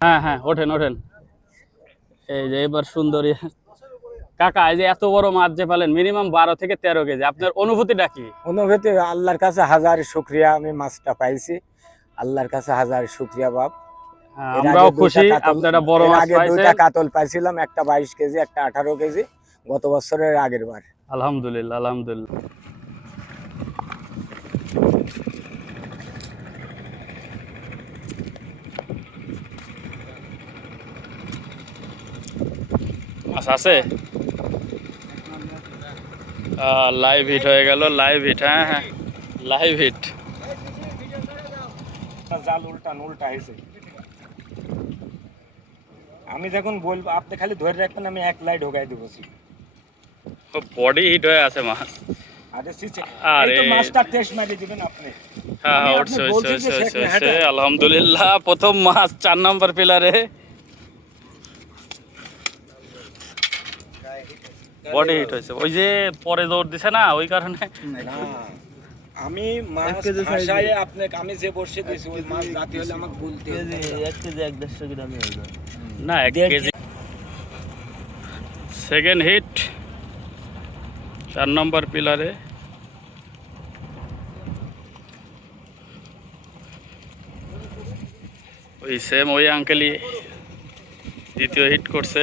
হ্যাঁ হ্যাঁ ওঠেন ওঠেন। এই যে এবার সুন্দরী। কাকা এই যে এত বড় মাছ যে পালেন মিনিমাম বারো থেকে তেরো কেজি। আপনার অনুভূতিটা কি? অনুভূতি আল্লাহর কাছে হাজার শুক্রিয়া আমি মাছটা পাইছি। আল্লাহর কাছে হাজার শুক্রিয়া বাপ। হ্যাঁ, আমরাও খুশি আপনারা বড় মাছ পাইছেন। দুইটা কাতল পাইছিলাম একটা বাইশ কেজি একটা আঠারো কেজি। গত বছরের আগের বার। আলহামদুলিল্লাহ আলহামদুলিল্লাহ। মাছ আছে? লাইভ হিট হয়ে গেল লাইভ হিট হ্যাঁ হ্যাঁ। লাইভ হিট জাল উল্টান উল্টা হয়েছে। আমি যখন বলব আপনি খালি ধরে রাখবেন আমি এক লাই ঢোকাই দেবো বডি হিট হয়ে আছে মাছ আরে সিসে আরে। এই তো মাছটা টেস্ট মারি দিবেন আপনি হ্যাঁ হ্যাঁ আমি উঠছে আপনি উঠছে বলছি যে উঠছে শেখ উঠছে না, উঠছে হ্যাঁ। আলহামদুলিল্লাহ প্রথম মাছ চার নম্বর পিলারে বডি হিট হয়েছে। ওই যে পরে দৌড় দিছে না ওই কারণে। না আমি মাছ ভাষায় আপনাকে আমি যে বসে দিয়েছি ওই মাছ জাতি হলে আমাকে বলতে হবে। না এক কেজি। সেকেন্ড হিট চার নম্বর পিলারে ওই সেম ওই আঙ্কেলই দ্বিতীয় হিট করছে।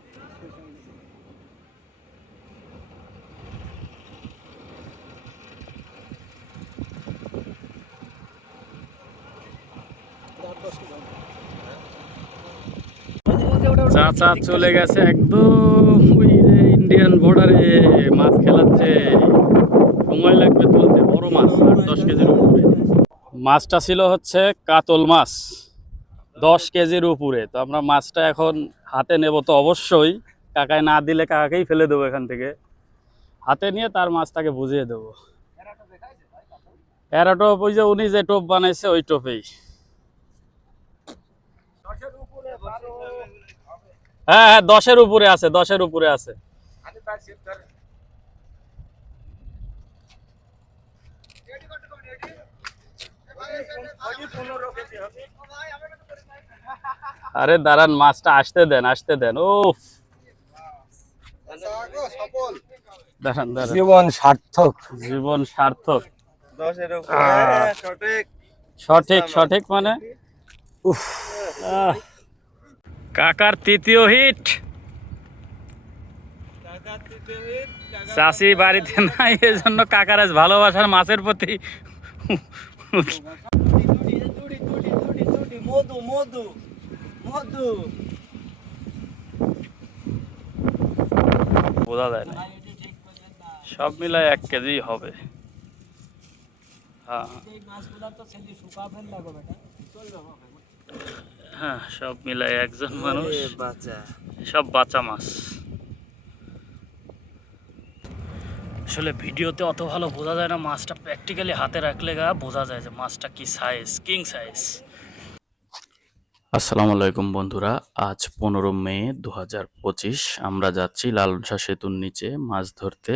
চাচা চলে গেছে একদম ওই যে ইন্ডিয়ান বর্ডারে মাছ খেলাচ্ছে। সময় লাগবে তুলতে, বড় মাছ আট দশ কেজির উপরে। মাছটা ছিল হচ্ছে কাতল মাছ, দশ কেজির উপরে। তো আমরা মাছটা এখন হাতে নেব তো অবশ্যই। কাকায় না দিলে কাকাকেই ফেলে দেবো এখান থেকে। হাতে নিয়ে তার মাছটাকে বুঝিয়ে দেবো। এরাটোপ ওই যে উনি যে টোপ বানাইছে, ওই টোপেই। হ্যাঁ হ্যাঁ দশের উপরে আছে দশের উপরে আছে। আরে দাঁড়ান মাছটা আসতে দেন আসতে দেন ও দাঁড়ান দাঁড়ান। জীবন সার্থক। জীবন সার্থক। সঠিক সঠিক মানে? উফ। আহ, কাকার তৃতীয় হিট। চাষি বাড়িতে নাই এই জন্য কাকার আজ ভালোবাসার মাছের প্রতি মধু মধু মধু বোঝা যায় না। সব মিলায় এক কেজি হবে। হ্যাঁ। হ্যাঁ সব মিলায় একজন মানুষ। সব বাচ্চা মাছ। আসলে ভিডিওতে অত ভালো বোঝা যায় না মাছটা প্র্যাকটিক্যালি হাতে রাখলে গা বোঝা যায় যে মাছটা কি সাইজ কিং সাইজ আসসালামু আলাইকুম বন্ধুরা আজ পনেরো মে দু হাজার পঁচিশ আমরা যাচ্ছি লালনসা সেতুর নিচে মাছ ধরতে।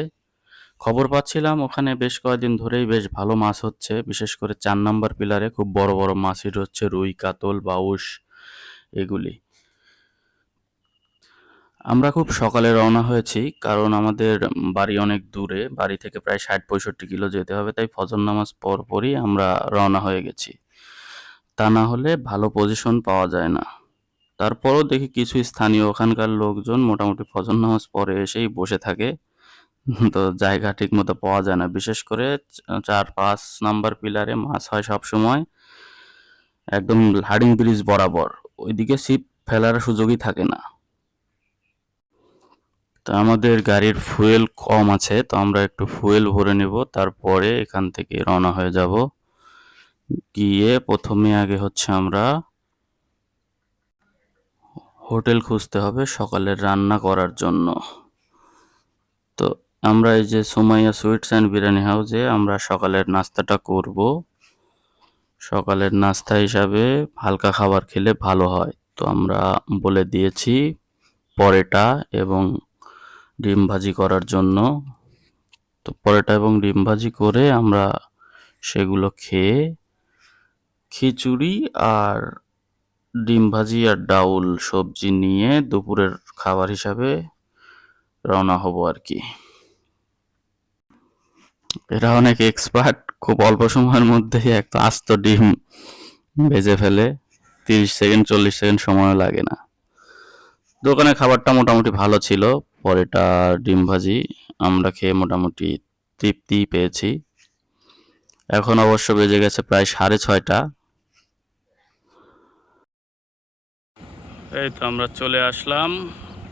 খবর পাচ্ছিলাম ওখানে বেশ কয়েকদিন ধরেই বেশ ভালো মাছ হচ্ছে বিশেষ করে চার নাম্বার পিলারে খুব বড় বড় মাছ হচ্ছে রুই কাতল বাউস এগুলি। আমরা খুব সকালে রওনা হয়েছি কারণ আমাদের বাড়ি অনেক দূরে, বাড়ি থেকে প্রায় ষাট পঁয়ষট্টি কিলো যেতে হবে, তাই ফজর নামাজ পর পরই আমরা রওনা হয়ে গেছি। তা না হলে ভালো পজিশন পাওয়া যায় না। তারপরও দেখি কিছু স্থানীয় ওখানকার লোকজন মোটামুটি ফজর নামাজ পরে এসেই বসে থাকে। তো জায়গা ঠিক মতো পাওয়া যায় না, বিশেষ করে চার পাঁচ নাম্বার পিলারে মাছ হয় সব সময় একদম হার্ডিং ব্রিজ বরাবর। ওইদিকে ছিপ ফেলার সুযোগই থাকে না। তো আমাদের গাড়ির ফুয়েল কম আছে, তো আমরা একটু ফুয়েল ভরে নেব, তারপরে এখান থেকে রওনা হয়ে যাব। গিয়ে প্রথমে আগে হচ্ছে আমরা হোটেল খুঁজতে হবে সকালের রান্না করার জন্য। তো আমরা এই যে সুমাইয়া সুইটস অ্যান্ড বিরিয়ানি হাউসে আমরা সকালের নাস্তাটা করব। সকালের নাস্তা হিসাবে হালকা খাবার খেলে ভালো হয়। তো আমরা বলে দিয়েছি পরেটা এবং ডিম ভাজি করার জন্য। তো পরেটা এবং ডিম ভাজি করে আমরা সেগুলো খেয়ে খিচুড়ি আর ডিম ভাজি আর ডাউল সবজি নিয়ে দুপুরের খাবার হিসাবে রওনা হব আর কি। এরা অনেক এক্সপার্ট খুব অল্প সময়ের মধ্যেই একটা আস্ত ডিম ভেজে ফেলে, তিরিশ সেকেন্ড, চল্লিশ সেকেন্ড সময় লাগে না। দোকানে খাবারটা মোটামুটি ভালো ছিল পরেটা ডিম ভাজি আমরা খেয়ে মোটামুটি তৃপ্তি পেয়েছি। এখন অবশ্য বেজে গেছে প্রায় সাড়ে ছয়টা। এই তো আমরা চলে আসলাম,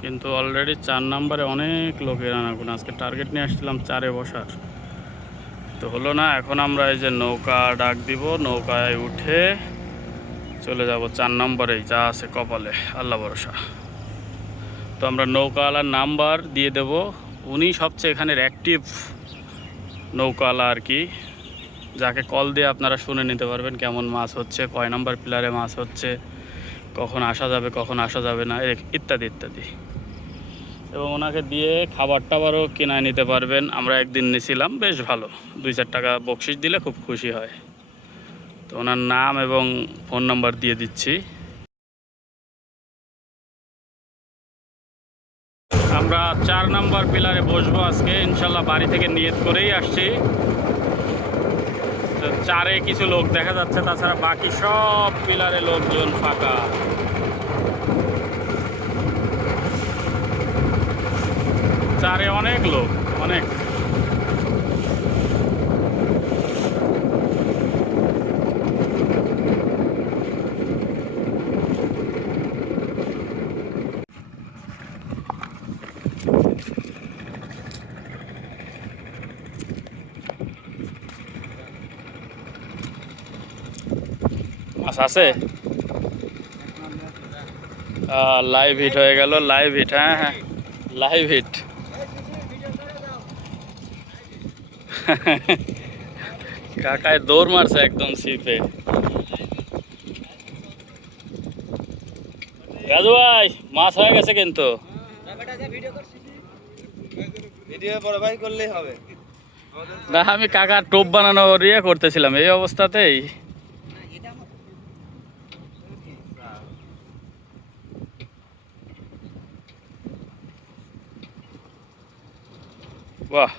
কিন্তু অলরেডি চার নাম্বারে অনেক লোকের আনাগুন। আজকে টার্গেট নিয়ে আসছিলাম চারে বসার। তো হলো না, এখন আমরা এই যে নৌকা ডাক দিব, নৌকায় উঠে চলে যাব চার নম্বরেই, যা আছে কপালে, আল্লাহ ভরসা। তো আমরা নৌকাওয়ালার নাম্বার দিয়ে দেব, উনি সবচেয়ে এখানের অ্যাক্টিভ নৌকাওয়ালা আর কি। যাকে কল দিয়ে আপনারা শুনে নিতে পারবেন কেমন মাছ হচ্ছে, কয় নম্বর পিলারে মাছ হচ্ছে, কখন আসা যাবে, কখন আসা যাবে না ইত্যাদি ইত্যাদি। এবং ওনাকে দিয়ে খাবার টাবারও কিনায় নিতে পারবেন। আমরা একদিন নিয়েছিলাম বেশ ভালো। দুই চার টাকা বকশিস দিলে খুব খুশি হয়। তো ওনার নাম এবং ফোন নাম্বার দিয়ে দিচ্ছি। আমরা চার নাম্বার পিলারে বসবো আজকে। ইনশাল্লাহ বাড়ি থেকে নিয়ত করেই আসছি। চারে কিছু লোক দেখা যাচ্ছে, তাছাড়া বাকি সব পিলারে লোকজন ফাঁকা। চারে অনেক লোক, অনেক। মাছ আছে? লাইভ হিট হয়ে গেল লাইভ হিট হ্যাঁ হ্যাঁ। লাইভ হিট কাকায় দৌড় মারছে একদম শীতে রাজু ভাই মাছ হয়ে গেছে কিন্তু। ভিডিও বড় করলেই হবে। না আমি কাকা টোপ বানানো ইয়ে করতেছিলাম এই অবস্থাতেই। বাহ।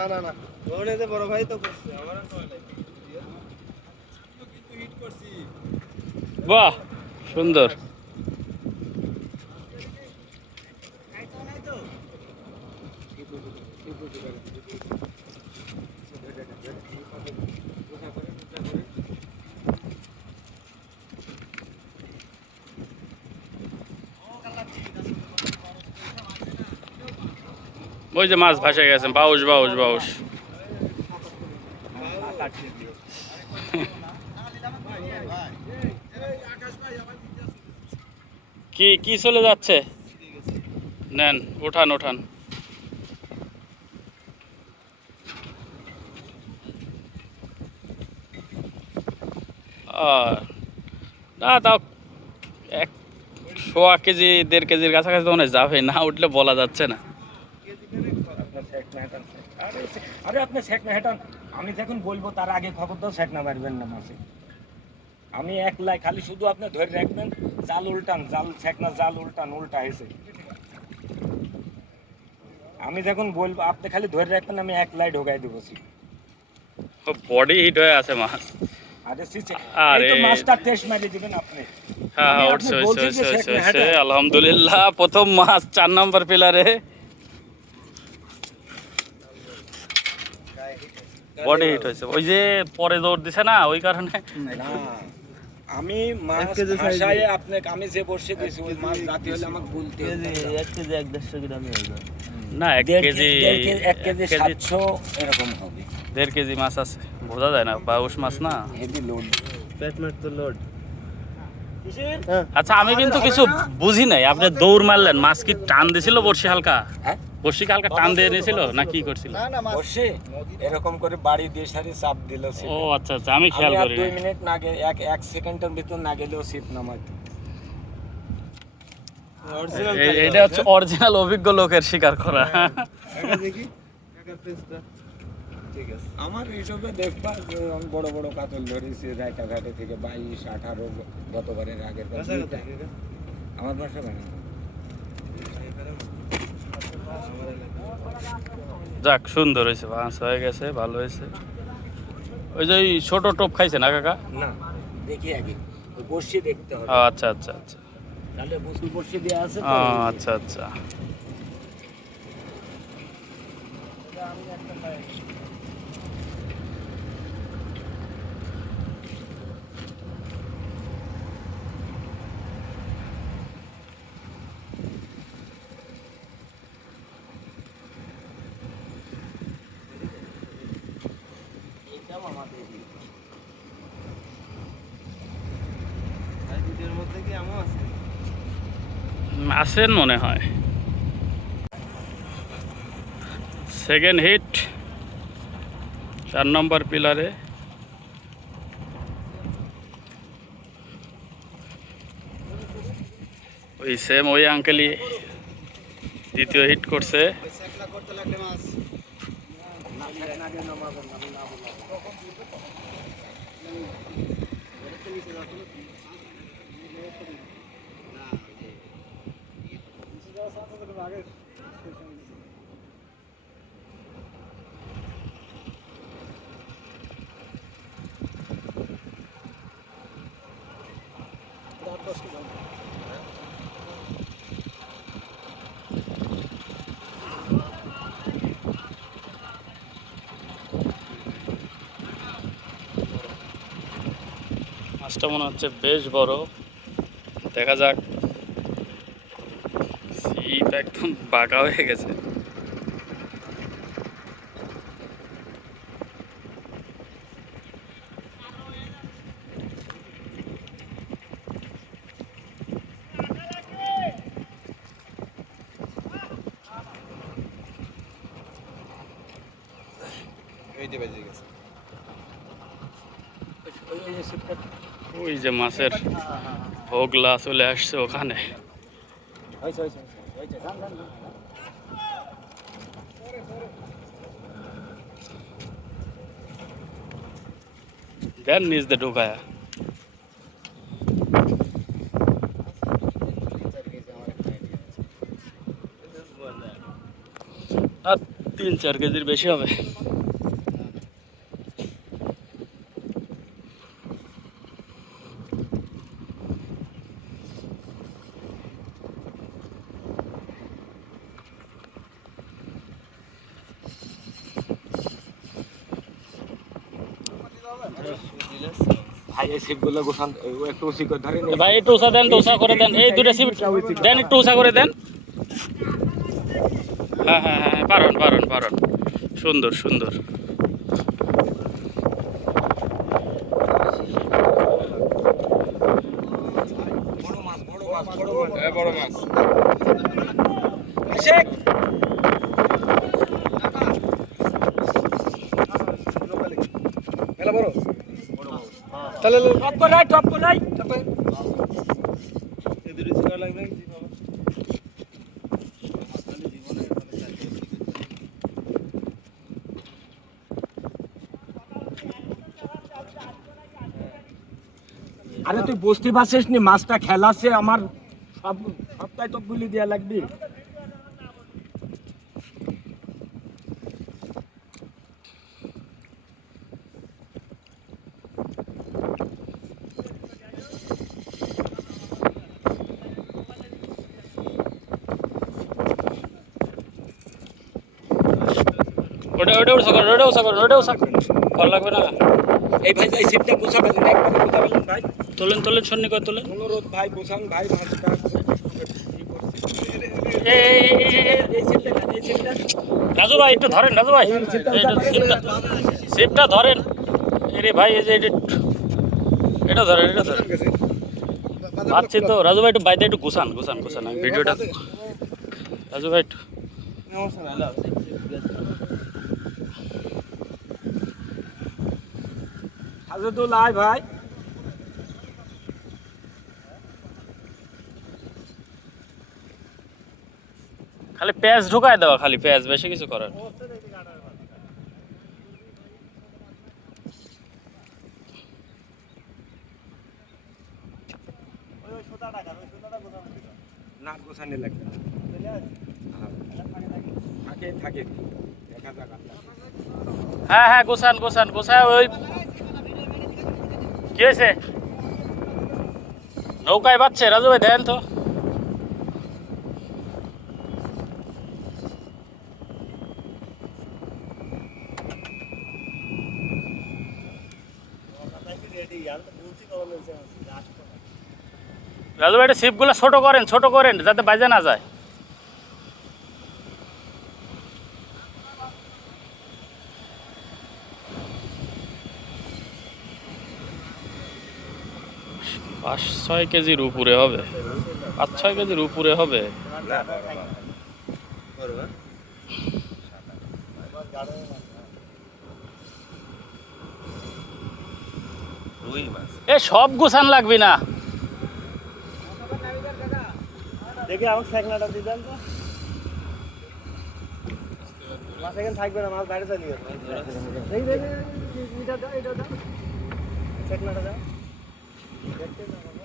না না না। দৌড়েতে বড় ভাই তো করছে। আমার বাহ সুন্দর। ওই যে মাছ ভাসে গেছে বাউস বাউস বাউস কি কি চলে যাচ্ছে? নেন, ওঠান ওঠান। না, তাও এক, সোয়া কেজি, দেড় কেজির কাছাকাছি তো মনে যাবে না উঠলে বলা যাচ্ছে না। আরে আরে আপনি শেখ না হেটান আমি যখন বলব তার আগে খবর দাও শেখ না না মাসে। আমি এক লাই খালি শুধু আপনি ধরে রাখবেন জাল উল্টান জাল শেখ না জাল উল্টান উল্টা হয়েছে। আমি যখন বলব আপনি খালি ধরে রাখবেন আমি এক লাই ঢোকাই দেবো বডি হিট হয়ে আছে মাছ আরে সিসে আরে। তো মাছটা টেস্ট মারি দিবেন আপনি। হ্যাঁ হ্যাঁ। আলহামদুলিল্লাহ প্রথম মাছ চার নম্বর পিলারে বডি হিট হয়েছে। ওই যে পরে দৌড় দিছে না ওই কারণে? আমি মাছ আপনাকে আমি যে বসে দিয়েছি ওই মাছ জাতি হলে আমাকে বলতে হবে। এক কেজি এক দেড়শো গ্রামে হয়ে না এক কেজি এক কেজি সাতশো এরকম হবে। দেড় কেজি মাছ আছে বোঝা যায় না বাউস মাছ না। হেভি লোড পেট মার তো লোড আচ্ছা আমি কিন্তু কিছু বুঝি নাই আপনি দৌড় মারলেন মাছ কি টান দিছিল বর্ষি হালকা? হ্যাঁ? হালকা টান দিয়ে নিয়েছিল? না কি করছিল? বসে এরকম করে বাড়ি দিয়ে সারি চাপ দিল ও আচ্ছা আচ্ছা আমি খেয়াল করি দুই মিনিট না গে এক এক সেকেন্ডের ভিতর না গেলেও সিট নামাই এটা হচ্ছে অরিজিনাল অভিজ্ঞ লোকের স্বীকার করা। দেখি। ঠিক আছে। আমার হিসেবে দেখবা যে আমি বড় বড় কাতল ধরেছি রায়টা ঘাটে থেকে বাইশ আঠারো গতবারের আগের। আমার বাসা বানানো। যাক সুন্দর হয়েছে বাঁশ হয়ে গেছে ভালো হয়েছে। ওই যে ওই ছোট টোপ খাইছে না কাকা? না দেখি আগে। বসে দেখতে হবে। আচ্ছা আচ্ছা আচ্ছা। তাহলে বসে বসে দেওয়া আছে আচ্ছা আচ্ছা। এইটাও আমাদের ভাই মধ্যে কি আমও আছে? আছেন মনে হয়। সেকেন্ড হিট চার নম্বর পিলারে ওই সেম ওই আঙ্কেলই দ্বিতীয় হিট করছে ওই সেকলা করতে লাগলে মাছ মাছটা মনে হচ্ছে বেশ বড়। দেখা যাক। একদম বাঁকা হয়ে গেছে। ওই- যে মাছের হোগলা চলে আসছে ওখানে। দেন নিজ দিয়ে ঢুকায়া আর তিন চার কেজির বেশি হবে সিটগুলো গোছান একটু উঁচু করে, ধরেন ভাই, একটু দেন, তো করে দেন। এই দুটো সিট, দেন, একটু উষা করে দেন। হ্যাঁ হ্যাঁ হ্যাঁ পারন পারন পারন। সুন্দর সুন্দর বড় মাছ বড় মাছ বড় মাছ হ্যাঁ বড় মাছ শেখ মেলা বড় তাহলে টপ করে টপ লাগবে আরে তুই বুঝতে পারছিস নি, মাছটা খেলাছে, আমার সব সবটাই তো গুলি দেওয়া লাগবে ওটা ওটা উষা করেন ওটা উষা করেন। লাগবে না? এই ভাই এই সিটটা একবার ভাই। তোলেন তোলেন সন্নি করে তোলেন। অনুরোধ ভাই গোছান ভাই রাজু ভাই একটু ধরেন রাজু ভাই। সিপটা ধরেন। এরে ভাই এই যে এটা ধরেন এটা ধরেন। তো রাজু ভাই একটু বাইরে একটু গুছান গুছান গুছান। আমি ভিডিওটা রাজু ভাই একটু সমস্যা হাজরতুল ভাই। খালি পেঁয়াজ ঢুকায় দেওয়া খালি পেঁয়াজ বেশি কিছু করার গোছানি লাগবে থাকে থাকে। আল্লাহ। হ্যাঁ হ্যাঁ গোছান গোছান গোছায় ওই কি হয়েছে? নৌকায় বাচ্ছে রাজু ভাই, দেন তো। রাজু ভাই সিপগুলো ছোট করেন ছোট করেন, যাতে বাজে না যায় পাঁচ ছয় কেজির উপরে হবে পাঁচ ছয় কেজির উপরে হবে এ সব গোছান লাগবে না দেখি আমাকে সেকনাটা তো মাছ এখানে থাকবে না মাছ বাইরে চালিয়ে এই দেখি এটা এটা সেকনাটা দাও দেখতে দাও বাবা।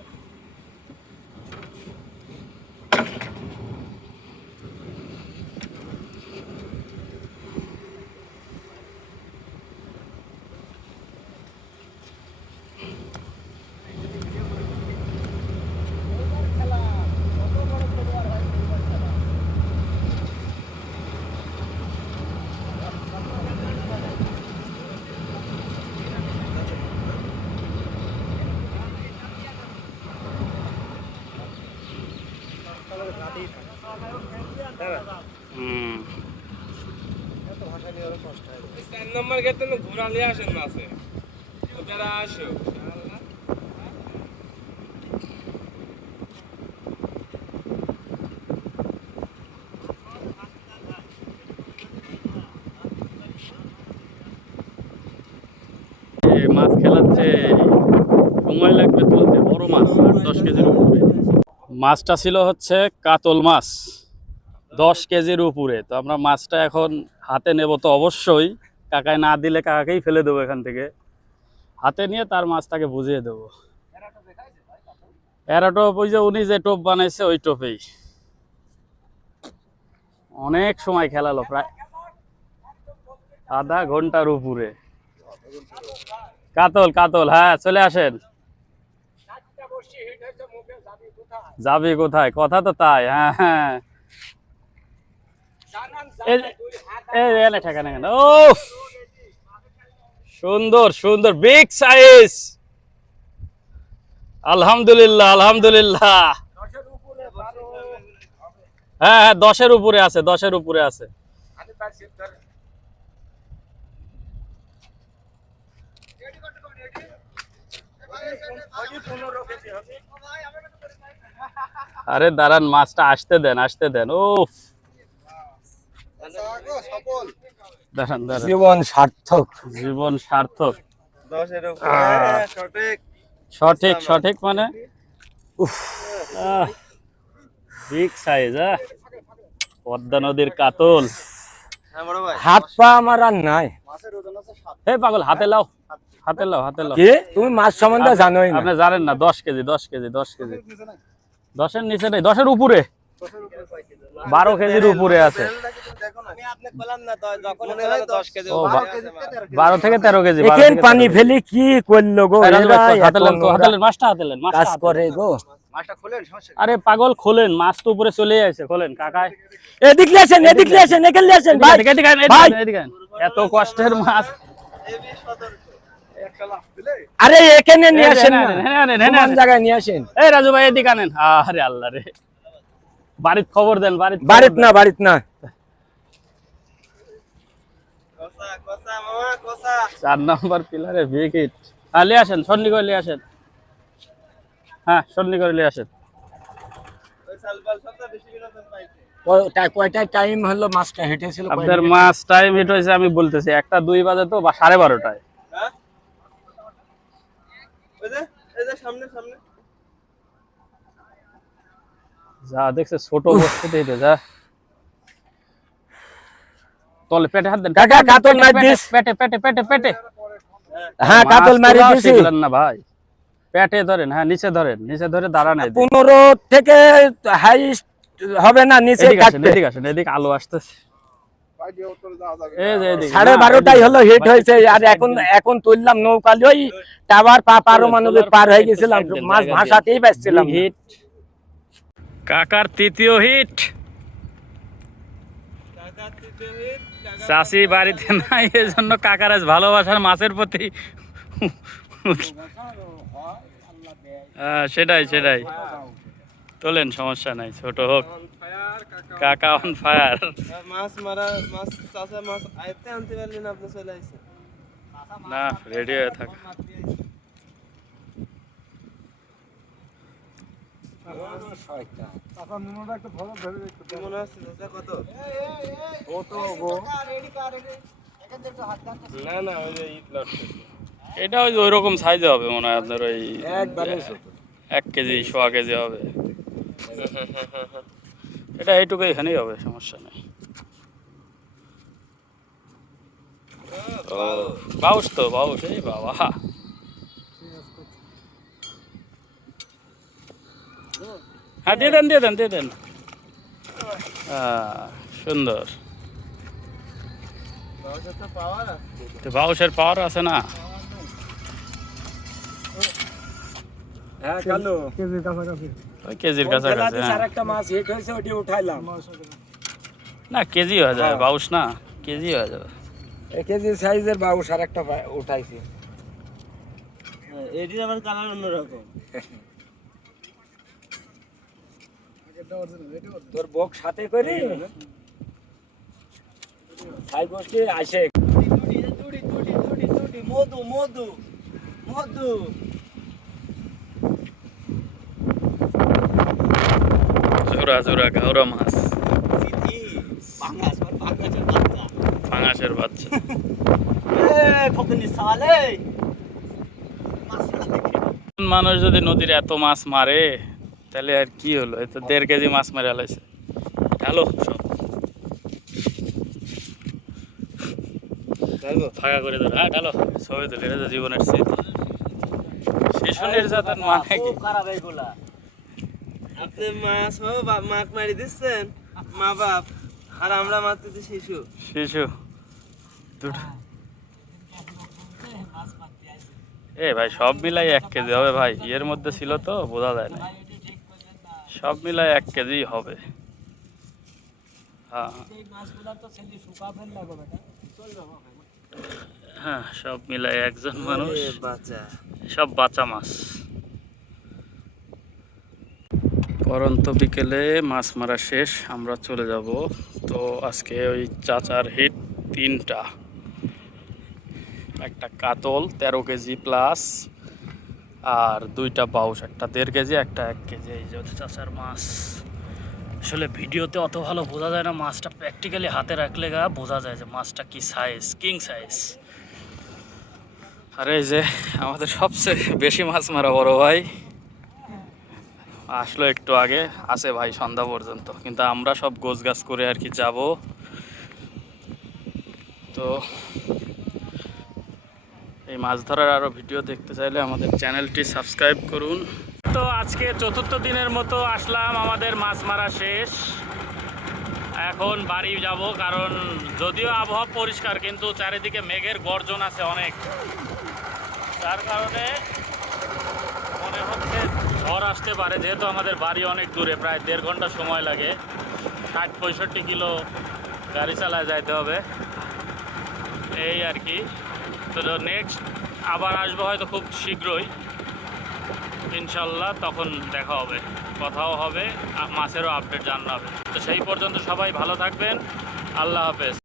তাহলে রাতেই থাকে তাই না? হুম এত ভাষা নিয়ে আরও কষ্ট হয় চার নম্বর গেট তুমি ঘুরালে আসেন মাসে ওটা আসো সময় লাগবে বড় মাছ, আট, দশ কেজির উপরে। মাছটা ছিল হচ্ছে কাতল মাছ, দশ কেজির উপরে। তো আমরা মাছটা এখন হাতে নেব তো অবশ্যই। কাকায় না দিলে কাকাকেই ফেলে দেবো এখান থেকে। হাতে নিয়ে তার মাছটাকে বুঝিয়ে দেবো। এরাটোপ ওই যে উনি যে টোপ বানাইছে, ওই টোপেই। অনেক সময় খেলালো, প্রায় আধা ঘণ্টার উপরে। কাতল কাতল হ্যাঁ চলে আসেন। যাবি কোথায়? কথা তো তাই হ্যাঁ হ্যাঁ। সুন্দর সুন্দর বিগ সাইজ আলহামদুলিল্লাহ আলহামদুলিল্লাহ। হ্যাঁ হ্যাঁ দশের উপরে আছে, দশের উপরে আছে। আরে দাঁড়ান, মাছটা আসতে দেন আসতে দেন ও দাঁড়ান দাঁড়ান। জীবন সার্থক। জীবন সার্থক। হ্যাঁ, সঠিক। সঠিক সঠিক মানে? বিগ সাইজ হ্যাঁ পদ্মা নদীর কাতল। হ্যাঁ বড় ভাই। হাত পা আমার আর নাই। মাছের ওজন আছে সাত। হে পাগল হাতে লাও। হাতে লাও হাতে লাও। কি? তুমি মাছ সম্বন্ধে জানোই না। আপনি জানেন না দশ কেজি দশ কেজি দশ কেজি। দশের নিচে নেই দশের উপরে। বারো কেজির উপরে আছে। বারো থেকে তেরো কেজি পানি ফেলি কি করল গো? মাছটা কাজ করে গো। মাছটা খোলেন সমস্যা আরে পাগল খোলেন মাছ তো উপরে চলে আসে খোলেন কাকায় এদিক আসেন এদিক আসেন এখানে আসেন এদিকে, ভাই। এদিকে, এদিকে আন, এদিকে ভাই। আন, এদিকে এত কষ্টের মাছ। আরে এখানে নিয়ে আসেন এনে না। আনেন, এনে আনেন, এনে সমান আনেন। জায়গায় নিয়ে আসেন। এই রাজু ভাই এদিকে আনেন। আরে আল্লাহ রে। বাড়ির খবর দেন বাড়ির বাড়িত না বাড়িত না। চার নাম্বার পিলারে হ্যাঁ আসেন সন্নি করে আসেন। হ্যাঁ সন্নি করে আসেন। ওই সালবাল সবটা বেশি বিনোদন পাইছে কয়টা- টাইম হলো? মাছটা হেঁটেছিল আপনার মাছ টাইম হিট হয়েছে আমি বলতেছি একটা দুই বাজে তো বা সাড়ে বারোটায়। যা দেখছে ছোট বসতে দিতে যা। তলে পেটে হাত দেন। কাকা, কাতল মার দিস। পেটে পেটে পেটে পেটে। হ্যাঁ কাতল মারি দিছি। না ভাই। পেটে ধরেন হ্যাঁ নিচে ধরেন নিচে ধরে দাঁড়ান এদিকে। পনেরো থেকে হাইস্ট হবে না নিচে এদিকে কাটতে। এদিকে আসেন এদিকে আলো আসতেছে। সাড়ে বারোটাই হলো হিট হয়েছে আর এখন এখন তুললাম নৌকালি ওই টাওয়ার পা পারমাণবিক পার হয়ে গেছিলাম মাছ ভাসাতেই hit। কাকার তৃতীয় হিট চাষি বাড়িতে নাই এই জন্য কাকার ভালোবাসার মাছের প্রতি হ্যাঁ সেটাই সেটাই। তোলেন সমস্যা নাই ছোট হোক। কাকা অন ফায়ার মাছ মারা মাছ চাষা মাছ আইতে আনতে পারলেন আপনি চলে আসছেন না রেডি হয়ে থাক কি মনে হচ্ছে চাচা কত না না ওই যে ইট লটকে এটা ওই ওই রকম সাইজে হবে মনে হয় আপনার ওই এক কেজি সোয়া কেজি হবে। এটা এইটুকু এখানেই হবে সমস্যা নেই। ও বাউস তো বাউস এই বাবা। হ্যাঁ দিয়ে দেন দিয়ে দেন দিয়ে দেন। আহ, সুন্দর। বাউসের পাওয়ার আছে না? হ্যাঁ কালু। ওই কেজির কাছাকাছি হ্যাঁ। একটা মাছ হিট হয়েছে ওটি উঠাইলাম। না কেজি হয়ে যাবে হ্যাঁ। বাউস না কেজি হয়ে যাবে। এক কেজি সাইজের বাউস আর একটা উঠাইছি। এটির আবার কালার অন্যরকম। তোর বক সাথে করি? সাই গোষ্ঠী আসে। মধু মধু মধু। জোড়া জোড়া গাওরা মাছ। ফাঙাসের বাচ্চা। মানুষ যদি নদীর এত মাছ মারে? তাহলে আর কি হলো? এ তো দেড় কেজি মাছ মেরে আলাইছে ঢালো সব। ফাঁকা করে ধরো। হ্যাঁ ঢালো। তুলে এটা জীবনের স্মৃতি। মানে কি? আপনি মাছ মাক মারি দিচ্ছেন? মা বাপ আর আমরা মারতেছি শিশু। শিশু। দুটো। এ ভাই সব মিলাই এক কেজি। হবে ভাই ইয়ের মধ্যে ছিল তো বোঝা যায় না। সব মিলায় এক কেজি হবে। হ্যাঁ। হ্যাঁ সব মিলাই একজন মানুষ। বাচ্চা সব বাচ্চা মাছ। পরন্ত বিকেলে মাছ মারা শেষ আমরা চলে যাব। তো আজকে ওই চাচার হিট তিনটা। একটা কাতল তেরো কেজি প্লাস আর দুইটা বাউস একটা দেড় কেজি, একটা এক কেজি। এই যে চাচার মাছ। আসলে ভিডিওতে অত ভালো বোঝা যায় না, মাছটা প্র্যাকটিক্যালি হাতে রাখলে গা বোঝা যায় যে মাছটা কি সাইজ কিং সাইজ আর এই যে আমাদের সবচেয়ে বেশি মাছ মারা বড় ভাই। আসলো একটু আগে, আছে ভাই সন্ধ্যা পর্যন্ত। কিন্তু আমরা সব গোছ গাছ করে আর কি যাব। তো এই মাছ ধরার আরও ভিডিও দেখতে চাইলে আমাদের চ্যানেলটি সাবস্ক্রাইব করুন। তো আজকে চতুর্থ দিনের মতো আসলাম, আমাদের মাছ মারা শেষ। এখন বাড়ি যাব, কারণ যদিও আবহাওয়া পরিষ্কার, কিন্তু চারিদিকে মেঘের গর্জন আছে অনেক। তার কারণে মনে হচ্ছে ঝড় আসতে পারে, যেহেতু আমাদের বাড়ি অনেক দূরে, প্রায় দেড় ঘণ্টা সময় লাগে। ষাট, পঁয়ষট্টি কিলো গাড়ি চালায় যাইতে হবে। এই আর কি। তো নেক্সট আবার আসব হয়তো খুব শীঘ্রই। ইনশাল্লাহ তখন দেখা হবে, কথাও হবে মাছেরও আপডেট জানাবে তো সেই পর্যন্ত সবাই ভালো থাকবেন, আল্লাহ হাফেজ।